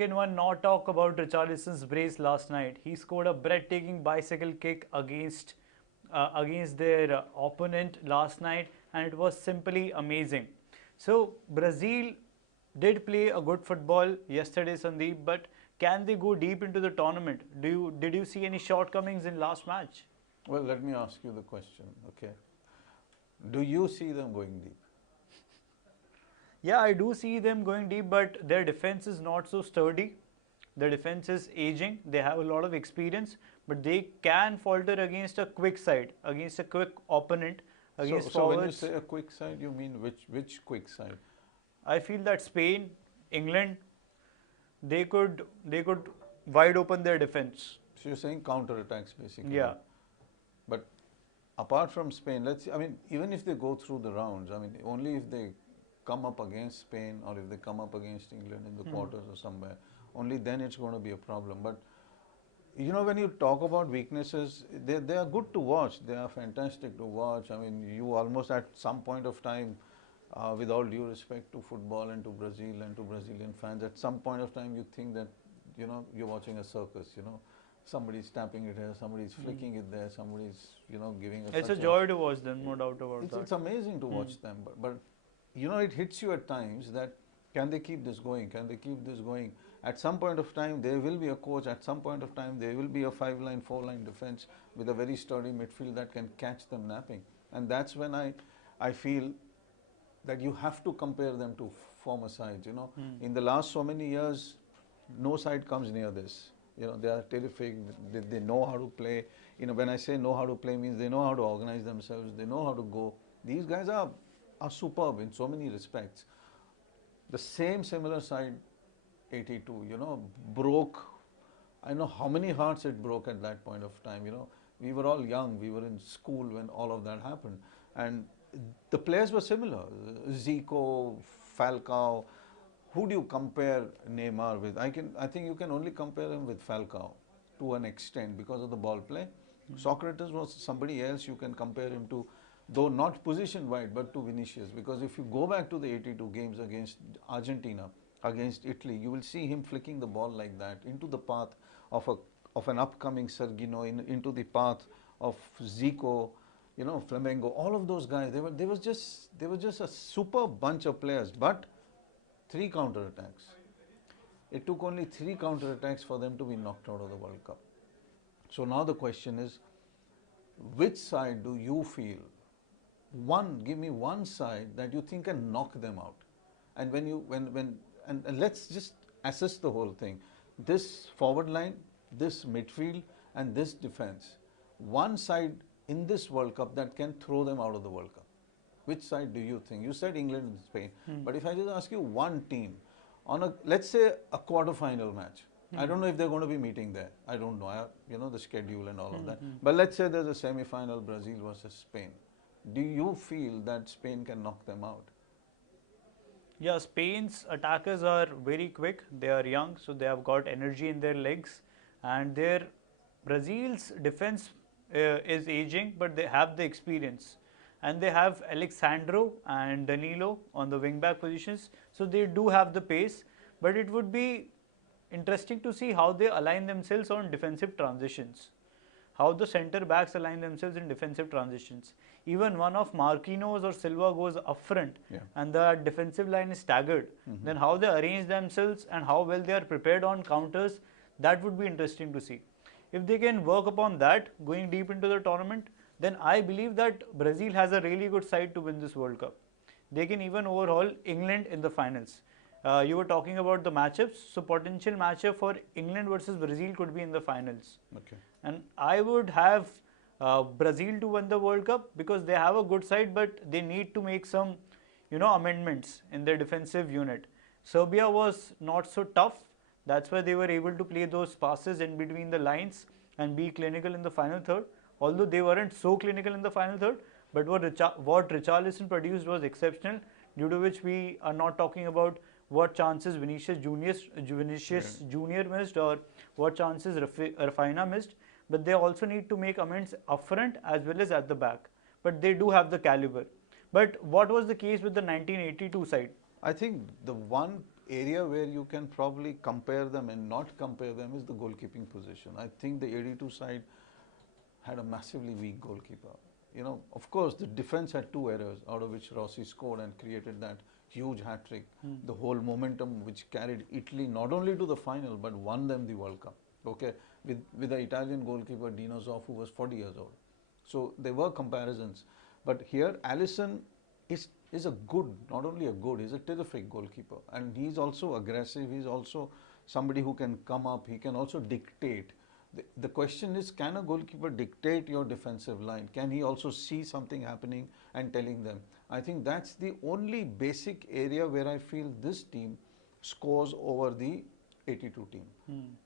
can one not talk about Richarlison's brace last night? He scored a breathtaking bicycle kick against their opponent last night, and it was simply amazing. So Brazil did play a good football yesterday, Sandeep, but can they go deep into the tournament? Did you see any shortcomings in last match? Well, let me ask you the question, okay? Do you see them going deep? Yeah, I do see them going deep, but their defense is not so sturdy. Their defense is aging. They have a lot of experience, but they can falter against a quick side, against a quick opponent, against So when you forwards. say a quick side, you mean which quick side? I feel that Spain, England, they could wide open their defense. So you're saying counter attacks basically. Yeah. But apart from Spain, I mean, even if they go through the rounds, I mean, only if they come up against Spain or if they come up against England in the quarters or somewhere, only then it's going to be a problem. But you know, when you talk about weaknesses, they are good to watch. They are fantastic to watch. I mean, you almost at some point of time, with all due respect to football and to Brazil and to Brazilian fans, at some point of time you think that, you know, you're watching a circus, you know. Somebody's tapping it here, somebody's flicking it there, somebody's, you know, giving It's a joy to watch them, no doubt about that. It's amazing to watch them, but you know, it hits you at times that can they keep this going? Can they keep this going? At some point of time, there will be a coach. At some point of time, there will be a 5-line, 4-line defense with a very sturdy midfield that can catch them napping. And that's when I feel that you have to compare them to former sides. You know, in the last so many years, no side comes near this. You know, they are terrific. They know how to play. You know, when I say know how to play, means they know how to organize themselves. They know how to go. These guys are superb in so many respects. The similar side, 82, you know, broke. I know how many hearts it broke at that point of time. You know, we were all young. We were in school when all of that happened, and the players were similar. Zico, Falcao. Who do you compare Neymar with? I think you can only compare him with Falcao to an extent because of the ball play. Socrates was somebody else you can compare him to, though not position wide, but to Vinicius. Because if you go back to the 82 games against Argentina, against Italy, you will see him flicking the ball like that into the path of an upcoming Sergino, into the path of Zico, you know, Flamengo. All of those guys, they were just a super bunch of players, but 3 counter attacks. It took only 3 counter attacks for them to be knocked out of the World Cup. So now the question is, which side do you feel? Give me one side that you think can knock them out. And and let's just assess the whole thing. This forward line, this midfield, and this defense. One side in this World Cup that can throw them out of the World Cup. Which side do you think? You said England and Spain. But if I just ask you one team on let's say a quarter-final match. I don't know if they're going to be meeting there. I don't know. You know, the schedule and all of that. But let's say there's a semi-final, Brazil versus Spain. Do you feel that Spain can knock them out? Yeah, Spain's attackers are very quick. They are young, so they have got energy in their legs. And Brazil's defense is aging, but they have the experience. And they have Alexandro and Danilo on the wing-back positions. So they do have the pace. But it would be interesting to see how they align themselves on defensive transitions. How the centre backs align themselves in defensive transitions. Even one of Marquinhos or Silva goes up front and the defensive line is staggered. Then how they arrange themselves and how well they are prepared on counters, that would be interesting to see. If they can work upon that going deep into the tournament, then I believe that Brazil has a really good side to win this World Cup. They can even overhaul England in the finals. You were talking about the matchups, so potential matchup for England versus Brazil could be in the finals. Okay. And I would have Brazil to win the World Cup because they have a good side, but they need to make some, amendments in their defensive unit. Serbia was not so tough. That's why they were able to play those passes in between the lines and be clinical in the final third. Although they weren't so clinical in the final third, but what Richarlison produced was exceptional, due to which we are not talking about what chances Vinicius Jr. missed or what chances Rafinha missed, but they also need to make amends up front as well as at the back. But they do have the caliber. But what was the case with the 1982 side? I think the one area where you can probably compare them and not compare them is the goalkeeping position. I think the 82 side had a massively weak goalkeeper. You know, of course, the defense had 2 errors, out of which Rossi scored and created that huge hat-trick. The whole momentum which carried Italy not only to the final, but won them the World Cup, okay, with the Italian goalkeeper Dino Zoff, who was 40 years old. So there were comparisons. But here, Alisson is a good, not only a good, he's a terrific goalkeeper. And he's also aggressive, he's also somebody who can come up, he can also dictate. The question is, can a goalkeeper dictate your defensive line? Can he also see something happening and telling them? I think that's the only basic area where I feel this team scores over the 82 team.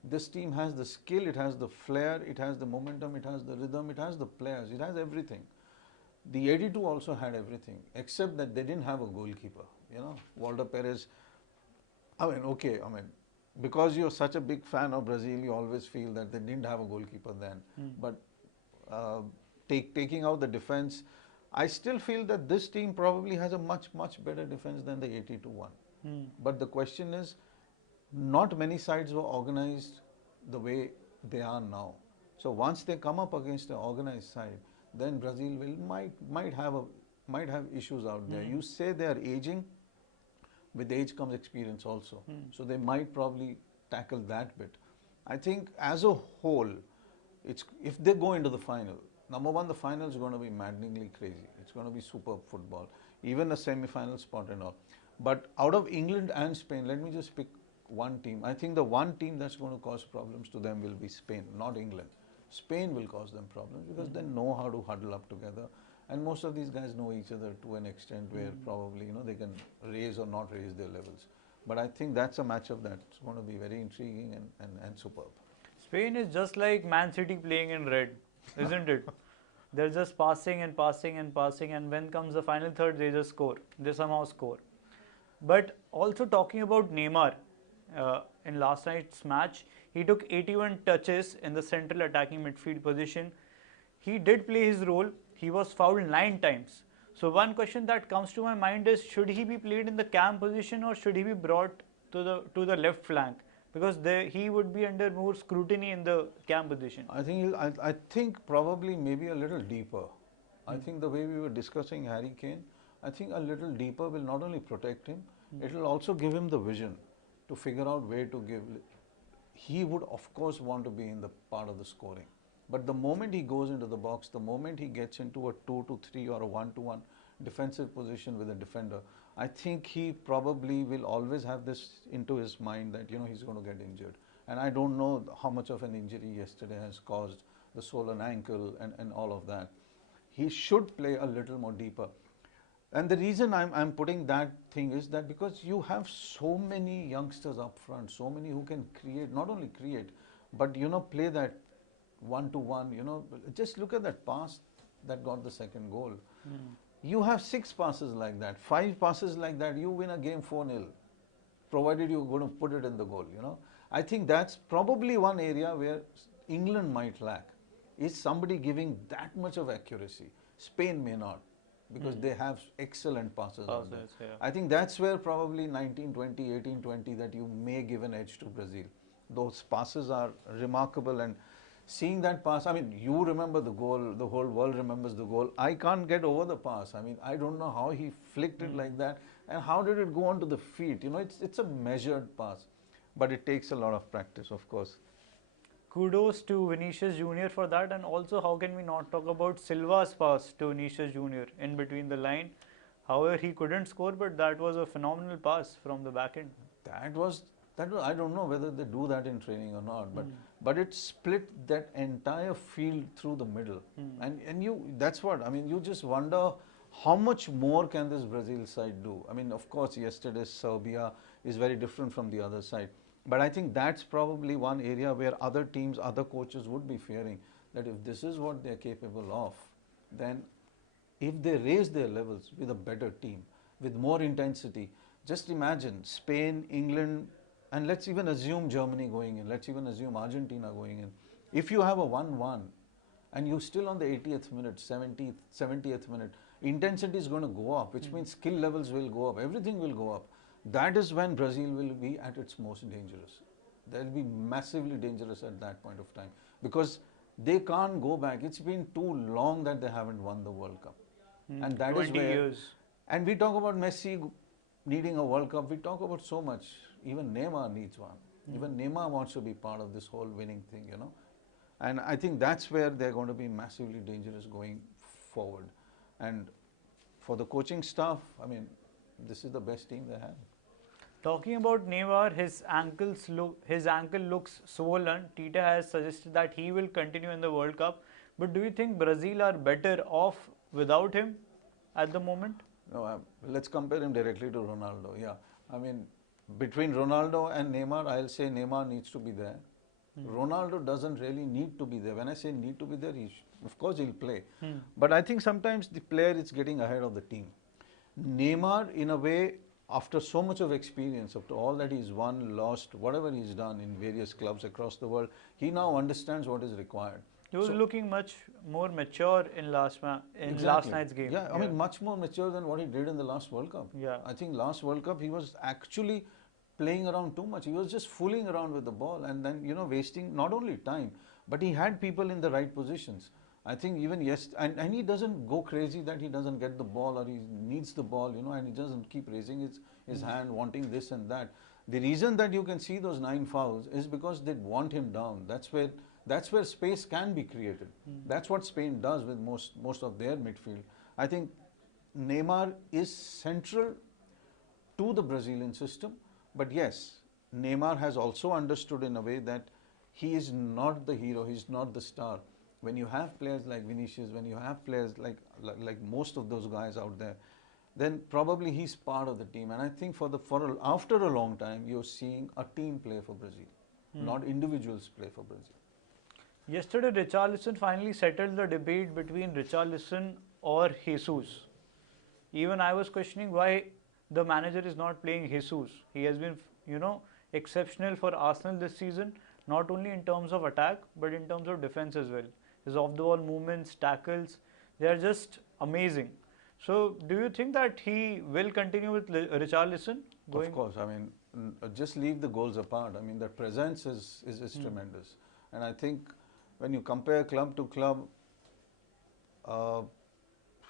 This team has the skill, it has the flair, it has the momentum, it has the rhythm, it has the players, it has everything. The 82 also had everything, except that they didn't have a goalkeeper. You know, Walter Perez, because you're such a big fan of Brazil, you always feel that they didn't have a goalkeeper then. But taking out the defense, I still feel that this team probably has a much better defense than the 82 one. But the question is, not many sides were organized the way they are now. So once they come up against an organized side, then Brazil might have issues out there. You say they are aging. With age comes experience also. So they might probably tackle that bit. I think as a whole, if they go into the final, number one, the final is going to be maddeningly crazy. It's going to be superb football, even a semi-final spot and all. But out of England and Spain, let me just pick one team. I think the one team that's going to cause problems to them will be Spain, not England. Spain will cause them problems because they know how to huddle up together. And most of these guys know each other to an extent where probably, they can raise or not raise their levels. But I think that's a matchup that's going to be very intriguing and superb. Spain is just like Man City playing in red, isn't it? They're just passing and passing and passing, and when comes the final third, they just score. They somehow score. But also talking about Neymar, in last night's match, he took 81 touches in the central attacking midfield position. He did play his role. He was fouled 9 times. So one question that comes to my mind is, should he be played in the cam position or should he be brought to the left flank? Because he would be under more scrutiny in the cam position. I think probably maybe a little deeper. I think the way we were discussing Harry Kane, I think a little deeper will not only protect him, it will also give him the vision to figure out where to give. He would of course want to be in the part of the scoring. But the moment he goes into the box, the moment he gets into a 2-3 or a 1-1 defensive position with a defender, I think he probably will always have this into his mind that, he's going to get injured. And I don't know how much of an injury yesterday has caused the swollen ankle and all of that. He should play a little more deeper. And the reason I'm putting that thing is that because you have so many youngsters up front, so many who can create, not only create, but, play that 1-to-1, just look at that pass that got the second goal. You have 6 passes like that, 5 passes like that, you win a game 4-0, provided you're going to put it in the goal, I think that's probably one area where England might lack, is somebody giving that much of accuracy. Spain may not, because they have excellent passes. Yeah. I think that's where probably 1920, 1820 that you may give an edge to Brazil. Those passes are remarkable, and seeing that pass, you remember the goal, the whole world remembers the goal. I can't get over the pass. I don't know how he flicked it like that, and how did it go onto the feet. It's a measured pass, but it takes a lot of practice, of course. Kudos to Vinicius Jr. for that, and also how can we not talk about Silva's pass to Vinicius Jr. in between the line. However, he couldn't score, but that was a phenomenal pass from the back end. That was I don't know whether they do that in training or not, but it split that entire field through the middle. And that's what, you just wonder how much more can this Brazil side do. Of course, yesterday's Serbia is very different from the other side. But I think that's probably one area where other teams, other coaches would be fearing that if this is what they're capable of, then if they raise their levels with a better team, with more intensity, just imagine Spain, England, and let's even assume Germany going in, let's even assume Argentina going in. If you have a 1-1 and you're still on the 80th minute, 70th minute, intensity is going to go up, which means skill levels will go up, everything will go up. that is when Brazil will be at its most dangerous. They'll be massively dangerous at that point of time because they can't go back. It's been too long that they haven't won the World Cup. And that is 20 where, years. and we talk about Messi needing a World Cup, we talk about so much. Even Neymar needs one. Even Neymar wants to be part of this whole winning thing, you know. And I think that's where they're going to be massively dangerous going forward. And for the coaching staff, I mean, this is the best team they have. Talking about Neymar, his ankle looks swollen. Tite has suggested that he will continue in the World Cup. But do you think Brazil are better off without him at the moment? No, let's compare him directly to Ronaldo. Yeah, I mean, between Ronaldo and Neymar, I'll say Neymar needs to be there. Ronaldo doesn't really need to be there. When I say need to be there, of course he'll play. But I think sometimes the player is getting ahead of the team. Neymar, in a way, after so much of experience, after all that he's won, lost, whatever he's done in various clubs across the world, he now understands what is required. He was looking much more mature in last night's game. Yeah, I mean, much more mature than what he did in the last World Cup. Yeah. I think last World Cup he was actually playing around too much. He was just fooling around with the ball and then, you know, wasting not only time, but he had people in the right positions. I think even and he doesn't go crazy that he doesn't get the ball or he needs the ball, you know, and he doesn't keep raising his hand wanting this and that. The reason that you can see those 9 fouls is because they want him down. That's where space can be created. That's what Spain does with most of their midfield. I think Neymar is central to the Brazilian system, but yes, Neymar has also understood in a way that he is not the hero, he's not the star. When you have players like Vinicius, when you have players like most of those guys out there, then probably he's part of the team. And I think after a long time, you're seeing a team play for Brazil, not individuals play for Brazil. Yesterday, Richarlison finally settled the debate between Richarlison or Jesus. Even I was questioning why the manager is not playing Jesus. He has been, you know, exceptional for Arsenal this season, not only in terms of attack, but in terms of defense as well. His off-the-ball movements, tackles, they are just amazing. So, do you think that he will continue with Richarlison? Of course, I mean, just leave the goals apart. I mean, that presence is tremendous. And I think when you compare club to club,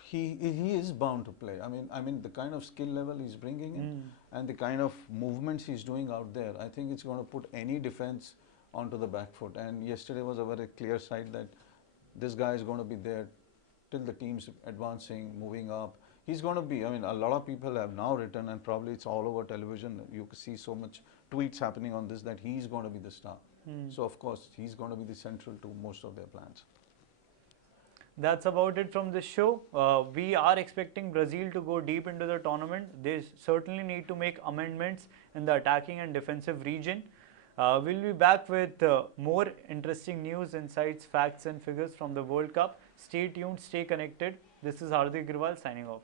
he is bound to play. I mean, the kind of skill level he's bringing in and the kind of movements he's doing out there, I think it's going to put any defense onto the back foot. And yesterday was a very clear sight that this guy is going to be there till the team's advancing, moving up. He's going to be, I mean, a lot of people have now written, and probably it's all over television. You can see so much tweets happening on this that he's going to be the star. So, of course, he's going to be the central to most of their plans. That's about it from this show. We are expecting Brazil to go deep into the tournament. They certainly need to make amendments in the attacking and defensive region. We'll be back with more interesting news, insights, facts and figures from the World Cup. Stay tuned, stay connected. This is Hardik Agrawal signing off.